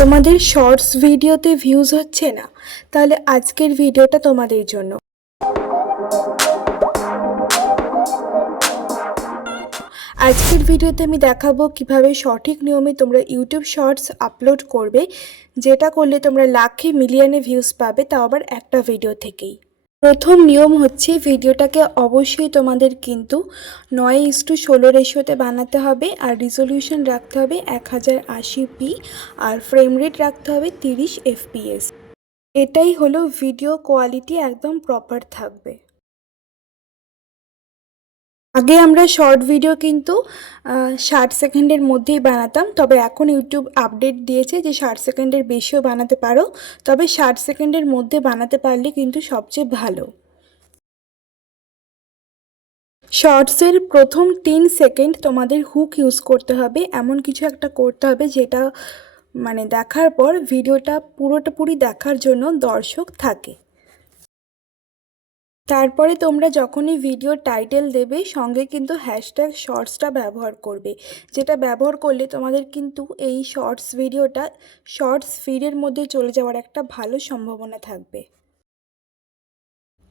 তোমাদের শর্টস ভিডিওতে ভিউজ হচ্ছে না, তাহলে আজকের ভিডিওটা তোমাদের জন্য। আজকের ভিডিওতে আমি দেখাবো কিভাবে সঠিক নিয়মে তোমরা ইউটিউব শর্টস আপলোড করবে, যেটা করলে তোমরা লাখে মিলিয়নে ভিউজ পাবে, তাও আবার একটা ভিডিও থেকেই। প্রথম নিয়ম হচ্ছে ভিডিওটাকে অবশ্যই তোমাদের কিন্তু 9:16 রেশিওতে বানাতে হবে, আর রিজলিউশন রাখতে হবে 1080p, আর ফ্রেম রেট রাখতে হবে 30 fps। এটাই হলো ভিডিও কোয়ালিটি, একদম প্রপার থাকবে। আগে আমরা শর্ট ভিডিও কিন্তু 60 সেকেন্ডের মধ্যেই বানাতাম, তবে এখন ইউটিউব আপডেট দিয়েছে যে 60 সেকেন্ডের বেশিও বানাতে পারো, তবে 60 সেকেন্ডের মধ্যে বানাতে পারলে কিন্তু সবচেয়ে ভালো। শর্টসের প্রথম 3 সেকেন্ড তোমাদের হুক ইউজ করতে হবে, এমন কিছু একটা করতে হবে যেটা দেখার পর ভিডিওটা পুরোপুরি দেখার জন্য দর্শক থাকে। তারপরে তোমরা যখনই ভিডিও টাইটেল দেবে সঙ্গে কিন্তু হ্যাশট্যাগ শর্টসটা ব্যবহার করবে, যেটা ব্যবহার করলে তোমাদের কিন্তু এই শর্টস ফিডের মধ্যে চলে যাওয়ার একটা ভালো সম্ভাবনা থাকবে।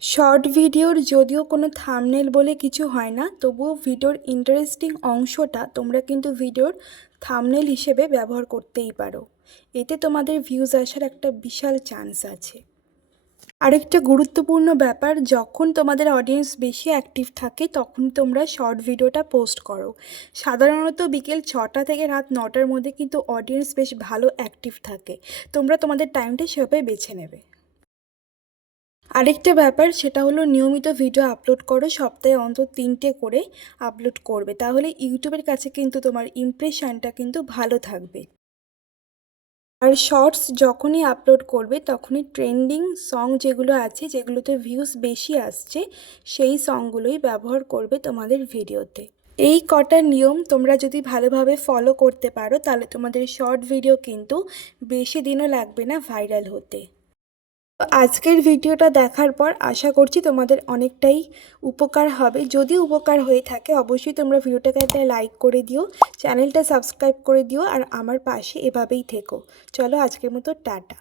শর্ট ভিডিওর যদিও কোনো থাম্বনেল বলে কিছু হয় না, তবুও ভিডিওর ইন্টারেস্টিং অংশটা তোমরা কিন্তু ভিডিওর থাম্বনেল হিসেবে ব্যবহার করতেই পারো। এতে তোমাদের ভিউজ আসার একটা বিশাল চান্স আছে। আরেকটা গুরুত্বপূর্ণ ব্যাপার, যখন তোমাদের অডিয়েন্স বেশি অ্যাক্টিভ থাকে তখন তোমরা শর্ট ভিডিওটা পোস্ট করো। সাধারণত বিকেল 6টা থেকে রাত 9টার মধ্যে কিন্তু অডিয়েন্স বেশ ভালো অ্যাক্টিভ থাকে। তোমরা তোমাদের টাইমটা সেভাবে বেছে নেবে। আরেকটা ব্যাপার, সেটা হলো নিয়মিত ভিডিও আপলোড করো, সপ্তাহে অন্তত 3টে করে আপলোড করবে, তাহলে ইউটিউবের কাছে কিন্তু তোমার ইমপ্রেশনটা কিন্তু ভালো থাকবে। আর শর্টস যখনই আপলোড করবে তখনই ট্রেন্ডিং সং যেগুলো আছে, যেগুলোতে ভিউজ বেশি আসছে, সেই সংগুলোই ব্যবহার করবে তোমাদের ভিডিওতে। এই কটা নিয়ম তোমরা যদি ভালোভাবে ফলো করতে পারো তাহলে তোমাদের শর্ট ভিডিও কিন্তু বেশি দিনও লাগবে না ভাইরাল হতে। আজকের ভিডিওটা দেখার পর আশা করছি তোমাদের অনেকটাই উপকার হবে। যদি উপকার হয়ে থাকে অবশ্যই তোমরা ভিডিওটাকে একটা লাইক করে দিও, চ্যানেলটা সাবস্ক্রাইব করে দিও, আর আমার পাশে এভাবেই থেকো। চলো আজকের মতো টাটা।